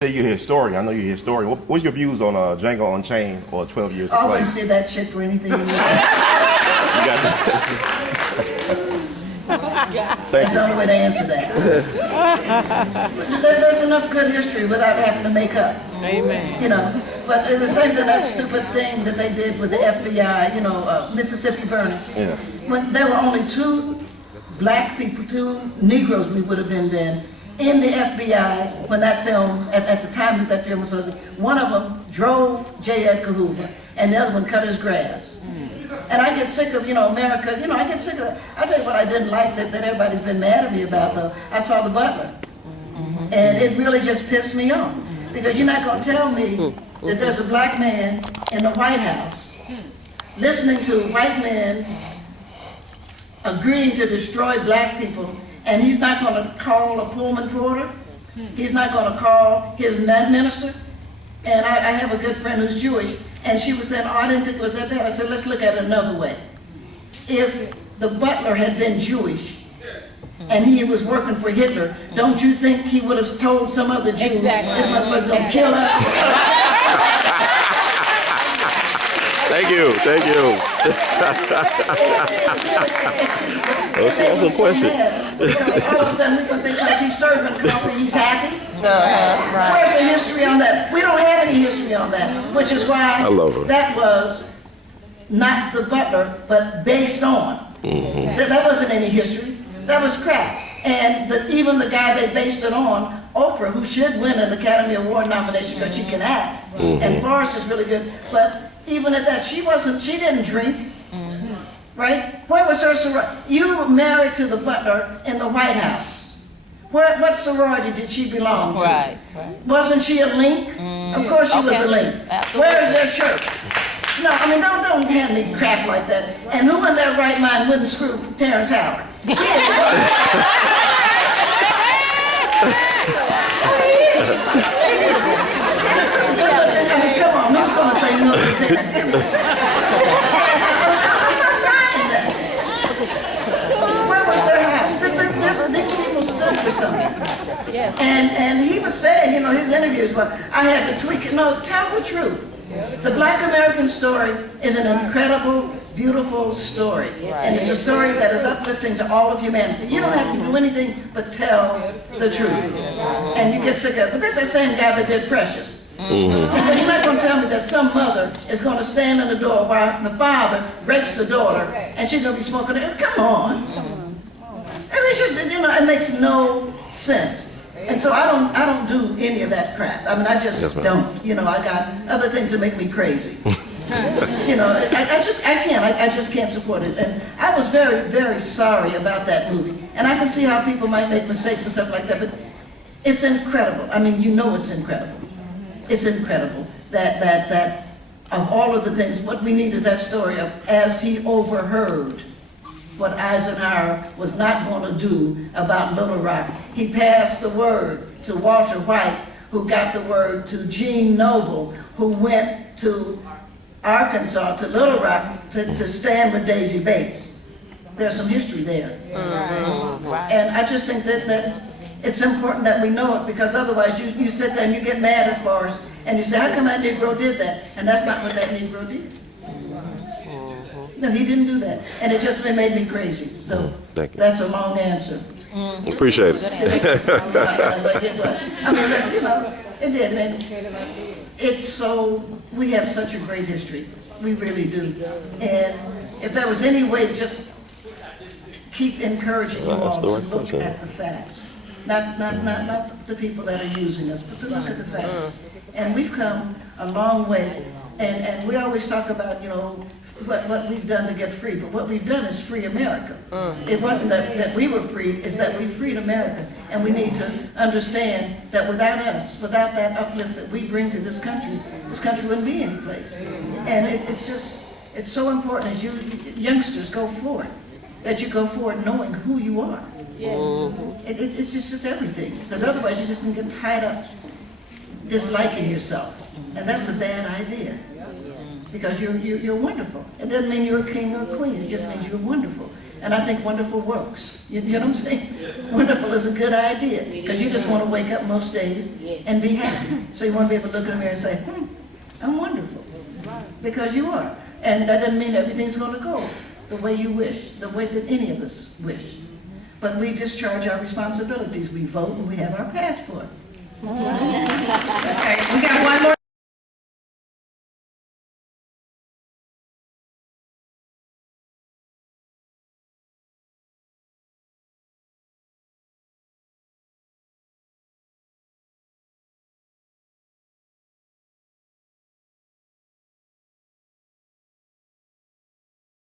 Say you're a historian. I know you're a historian. What's your views on Django Unchained or 12 Years a Slave? I wouldn't say that shit for anything. You got That's the only way to answer that. There's enough good history without having to make up. Amen. You know, but it was same to that stupid thing that they did with the FBI, you know, Mississippi burning. Yes. When there were only 2 black people, 2 Negroes we would have been then, in the FBI when that film, at the time that film was supposed to be. One of them drove J. Edgar Hoover, and the other one cut his grass. And I get sick of, you know, America, you know, I get sick of, I'll tell you what I didn't like that everybody's been mad at me about, though. I saw The Butler. And it really just pissed me off. Because you're not going to tell me that there's a black man in the White House listening to white men agreeing to destroy black people, and he's not going to call a Pullman porter. He's not going to call his minister. And I have a good friend who's Jewish, and she was saying, oh, I didn't think it was that bad. I said, let's look at it another way. If the butler had been Jewish, and he was working for Hitler, don't you think he would have told some other Jew, this motherfucker's going to kill us? Thank you. Thank you. That's a question. All of a sudden, we're going to think because he's serving coffee, he's happy. Right. Where's the history on that? We don't have any history on that, which is why I love her. That was not The Butler, but based on. That wasn't any history. That was crap. And even the guy they based it on, Oprah, who should win an Academy Award nomination because she can act, and Forrest is really good, but even at that, she didn't drink, right? Where was her sorority? You were married to the butler in the White House. What sorority did she belong to? Right. Wasn't she a link? Of course she was a link. Absolutely. Where is their church? No, I mean, don't hand me crap like that. And who in their right mind wouldn't screw Terrence Howard? He is. I mean, come on, who's going to say no to Terrence? Where was their house? These people stood for something. And he was saying, you know, his interviews, well, I had to tweak it. No, tell the truth. The Black American story is an incredible, beautiful story. And it's a story that is uplifting to all of humanity. You don't have to do anything but tell the truth. And you get sick of it. But this is the same guy that did Precious. He said, you're not going to tell me that some mother is going to stand in the door while the father rapes the daughter, and she's going to be smoking it. Come on. I mean, it's just, you know, it makes no sense. And so I don't do any of that crap. I mean, I just don't. You know, I got other things that make me crazy. You know, I just can't support it. And I was very, very sorry about that movie. And I can see how people might make mistakes and stuff like that, but it's incredible. I mean, you know it's incredible. It's incredible that of all of the things, what we need is that story of as he overheard what Eisenhower was not going to do about Little Rock. He passed the word to Walter White, who got the word to Gene Noble, who went to Arkansas, to Little Rock, to stand with Daisy Bates. There's some history there. And I just think that it's important that we know it, because otherwise you sit there and you get mad at Forrest, and you say, how come that Negro did that? And that's not what that Negro did. No, he didn't do that. And it just made me crazy. So that's a long answer. Appreciate it. I mean, you know, it did, man. It's so, we have such a great history. We really do. And if there was any way to just keep encouraging you all to look at the facts. Not the people that are using us, but to look at the facts. And we've come a long way. And we always talk about, you know, what we've done to get free, but what we've done is free America. It wasn't that we were freed, it's that we freed America. And we need to understand that without us, without that uplift that we bring to this country wouldn't be any place. And it's so important as you youngsters go forward, that you go forward knowing who you are. It's just everything, because otherwise you're just going to get tied up disliking yourself. And that's a bad idea. Because you're wonderful. It doesn't mean you're a king or a queen. It just means you're wonderful. And I think wonderful works. You know what I'm saying? Wonderful is a good idea, because you just want to wake up most days and be happy. So you want to be able to look in the mirror and say, I'm wonderful. Because you are. And that doesn't mean everything's going to go the way you wish, the way that any of us wish. But we discharge our responsibilities. We vote and we have our passport. Okay, we got one more.